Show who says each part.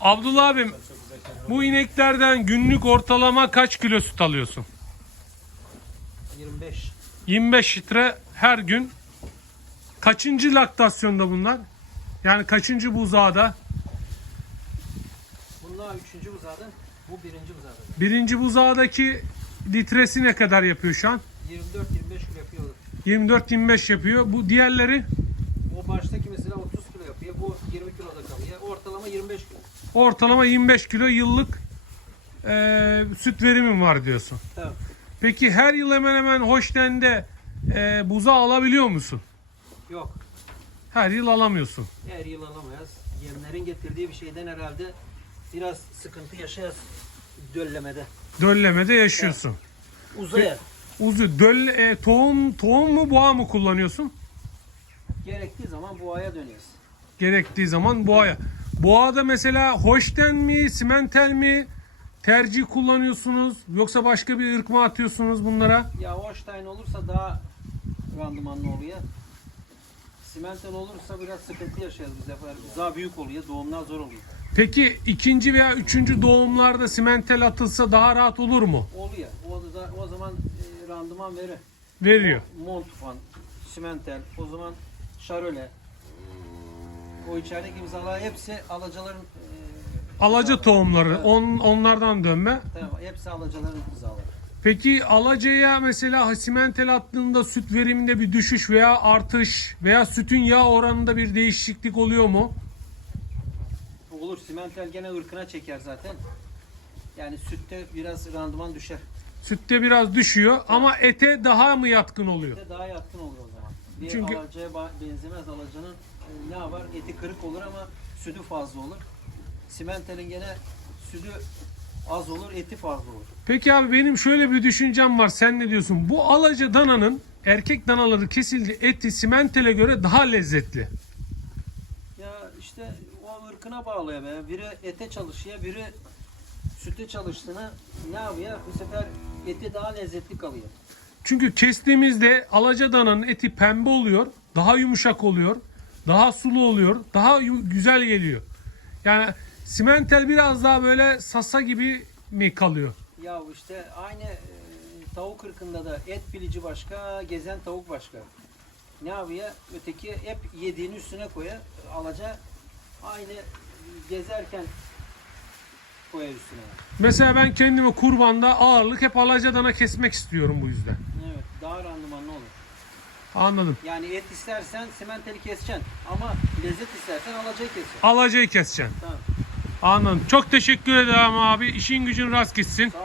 Speaker 1: Abdullah abim bu ineklerden günlük ortalama kaç kilo süt alıyorsun?
Speaker 2: 25.
Speaker 1: 25 litre her gün. Kaçıncı laktasyonda bunlar? Yani kaçıncı buzağda?
Speaker 2: Bunlar üçüncü buzağda. Bu birinci buzağda.
Speaker 1: Birinci buzağdaki litresi ne kadar yapıyor şu an?
Speaker 2: 24-25 kilo yapıyor.
Speaker 1: 24-25 yapıyor. Bu diğerleri
Speaker 2: O baştaki mesela 30 kilo yapıyor. Bu 20 kiloda kalıyor. Ortalama 25 kilo.
Speaker 1: ortalama 25 kilo yıllık eee, süt verimim var diyorsun.
Speaker 2: Tamam.
Speaker 1: Peki her yıl hemen hemen Hoşten'de eee buza alabiliyor musun?
Speaker 2: Yok.
Speaker 1: Her yıl alamıyorsun.
Speaker 2: Her yıl alamayız. Yemlerin getirdiği bir şeyden herhalde biraz sıkıntı yaşayız döllemede.
Speaker 1: Döllemede yaşıyorsun.
Speaker 2: Uzaya.
Speaker 1: Uzu dölle, e, tohum tohum mu boğa mı kullanıyorsun?
Speaker 2: Gerektiği zaman buğaya dönüyoruz.
Speaker 1: Gerektiği zaman boğaya. Boğada mesela hoşten mi, simentel mi tercih kullanıyorsunuz yoksa başka bir ırk mı atıyorsunuz bunlara?
Speaker 2: Ya Holstein olursa daha randımanlı oluyor. Simental olursa biraz sıkıntı yaşarız bu sefer. Daha büyük oluyor. Doğumlar zor oluyor.
Speaker 1: Peki ikinci veya üçüncü doğumlarda simentel atılsa daha rahat olur mu?
Speaker 2: Oluyor. O, da, o zaman e, randıman verir.
Speaker 1: Veriyor.
Speaker 2: Montufan, simental, o zaman şaröle. O içerideki imzalar hepsi alacaların e,
Speaker 1: Alaca tohumları
Speaker 2: Evet.
Speaker 1: on, onlardan dönme.
Speaker 2: Tamam, hepsi alacaların imzaları.
Speaker 1: Peki alacaya mesela simentel attığında süt veriminde bir düşüş veya artış veya sütün yağ oranında bir değişiklik oluyor mu?
Speaker 2: Olur, simental gene ırkına çeker zaten. Yani sütte biraz randıman düşer.
Speaker 1: Sütte biraz düşüyor ama ete daha mı yatkın oluyor?
Speaker 2: de daha yatkın olur o zaman. Bir
Speaker 1: Çünkü-
Speaker 2: alacaya benzemez alacanın e, ne var? Eti kırık olur ama sütü fazla olur. Simentelin gene sütü az olur, eti fazla olur.
Speaker 1: Peki abi benim şöyle bir düşüncem var. Sen ne diyorsun? Bu alaca dananın erkek danaları kesildi eti simentele göre daha lezzetli.
Speaker 2: Ya işte o ırkına bağlı ya be. Biri ete çalışıyor, biri süte çalıştığını ne yapıyor? Bu sefer eti daha lezzetli kalıyor.
Speaker 1: Çünkü kestiğimizde alaca dananın eti pembe oluyor, daha yumuşak oluyor, daha sulu oluyor, daha güzel geliyor. Yani simentel biraz daha böyle sasa gibi mi kalıyor?
Speaker 2: Ya işte aynı e, tavuk ırkında da et bilici başka, gezen tavuk başka. Ne yapıyor? Öteki hep yediğini üstüne koyar. Alaca aynı gezerken koyar üstüne.
Speaker 1: Mesela ben kendime kurbanda ağırlık hep alaca dana kesmek istiyorum bu yüzden.
Speaker 2: Evet, daha randımanlı olur.
Speaker 1: Anladım.
Speaker 2: Yani et istersen simenteli keseceksin ama lezzet istersen alacayı keseceksin.
Speaker 1: Alacayı keseceksin.
Speaker 2: Tamam.
Speaker 1: Anladım. Çok teşekkür ederim abi. İşin gücün rast gitsin.
Speaker 2: Sağ.